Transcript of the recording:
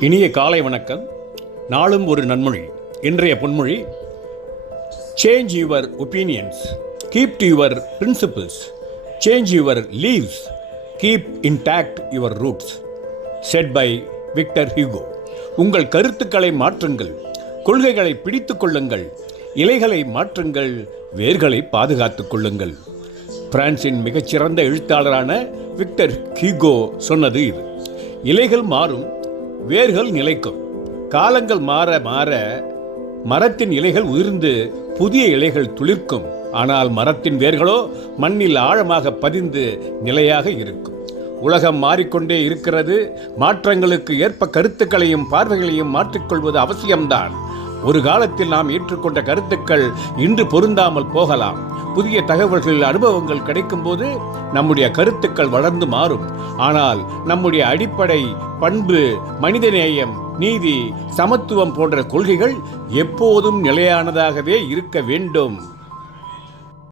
இனிய காலை வணக்கம். நாளும் ஒரு நன்மொழி. இன்றைய பொன்மொழி change your opinions keep to your principles change your lives keep intact your roots said by Victor Hugo உங்கள் கருத்துக்களை மாற்றுங்கள். கொள்கைகளை பிடித்துக் கொள்ளுங்கள். இலைகளை மாற்றுங்கள். வேர்களை பாதுகாத்துக் கொள்ளுங்கள். பிரான்சின் மிகச்சிறந்த எழுத்தாளரான விக்டர் ஹியூகோ சொன்னது இது. இலைகள் மாறும் வேர்கள் நிலைக்கும். காலங்கள் மாற மாற மரத்தின் இலைகள் உயிர்ந்து புதிய இலைகள் துளிர்க்கும். ஆனால் மரத்தின் வேர்களோ மண்ணில் ஆழமாக பதிந்து நிலையாக இருக்கும். உலகம் மாறிக்கொண்டே இருக்கிறது. மாற்றங்களுக்கு ஏற்ப கருத்துக்களையும் பார்வைகளையும் மாற்றிக்கொள்வது அவசியம்தான். ஒரு காலத்தில் நாம் ஏற்றுக்கொண்ட கருத்துக்கள் இன்று பொருந்தாமல் போகலாம். புதிய தகவல்கள் அனுபவங்கள் கிடைக்கும்போது நம்முடைய கருத்துக்கள் வளர்ந்து மாறும். ஆனால் நம்முடைய அடிப்படை பண்பு மனிதநேயம் நீதி சமத்துவம் போன்ற கொள்கைகள் எப்போதும் நிலையானதாகவே இருக்க வேண்டும்.